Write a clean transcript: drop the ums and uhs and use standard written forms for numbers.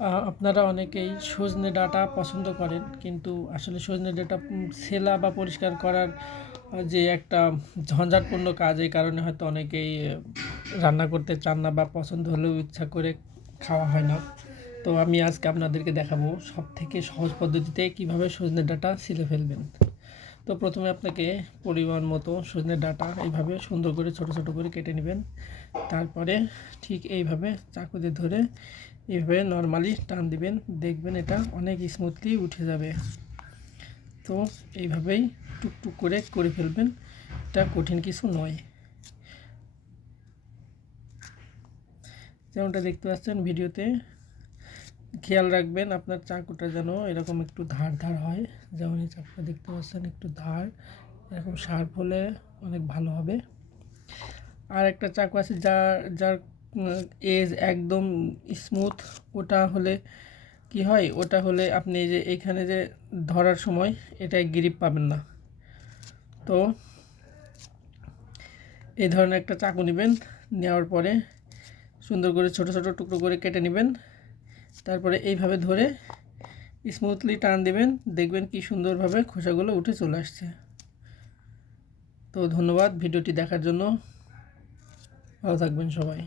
আপনারা অনেকেই সজনে ডাঁটা পছন্দ করেন, কিন্তু আসলে সজনে ডাঁটা ছেলা বা পরিষ্কার করার যে একটা ঝঞ্ঝাটপূর্ণ কাজ, এই কারণে হয়তো অনেকেই রান্না করতে চান না বা পছন্দ হলেও ইচ্ছা করে খাওয়া হয় না। তো আমি আজকে আপনাদেরকে দেখাবো সবথেকে সহজ পদ্ধতিতে কিভাবে সজনে ডাঁটা ছিলে ফেলবেন। তো প্রথমে আপনাকে পরিমাণ মতো সজনে ডাঁটা এইভাবে সুন্দর করে ছোট ছোট করে কেটে নেবেন। তারপরে ঠিক এইভাবে চাকু দিয়ে ধরে এইভাবে নর্মালি টান দিবেন, দেখবেন এটা অনেক স্মুথলি উঠে যাবে। তো এইভাবেই টুকটুক করে করে ফেলবেন, এটা কঠিন কিছু নয়। যেমনটা দেখতে পাচ্ছেন ভিডিওতে, খেয়াল রাখবেন আপনার চাকুটা যেন এরকম একটু ধার ধার হয়। যেমন এই চাকুটা দেখতে পাচ্ছেন একটু ধার, এরকম শার্প হলে অনেক ভালো হবে। আর একটা চাকু আছে যার এজ একদম স্মুথ, ওটা হলে কি হয়, ওটা হলে আপনি এই যে এখানে যে ধরার সময় এটায় গ্রিপ পাবেন না। তো এই ধরনের একটা চাকু নেবেন, নেওয়ার পরে সুন্দর করে ছোট ছোট টুকরো করে কেটে নেবেন। তারপরে এইভাবে ধরে স্মুথলি টান দিবেন, দেখবেন কি সুন্দরভাবে খোসাগুলো উঠে চলে আসছে। তো ধন্যবাদ ভিডিওটি দেখার জন্য, ভালো থাকবেন সবাই।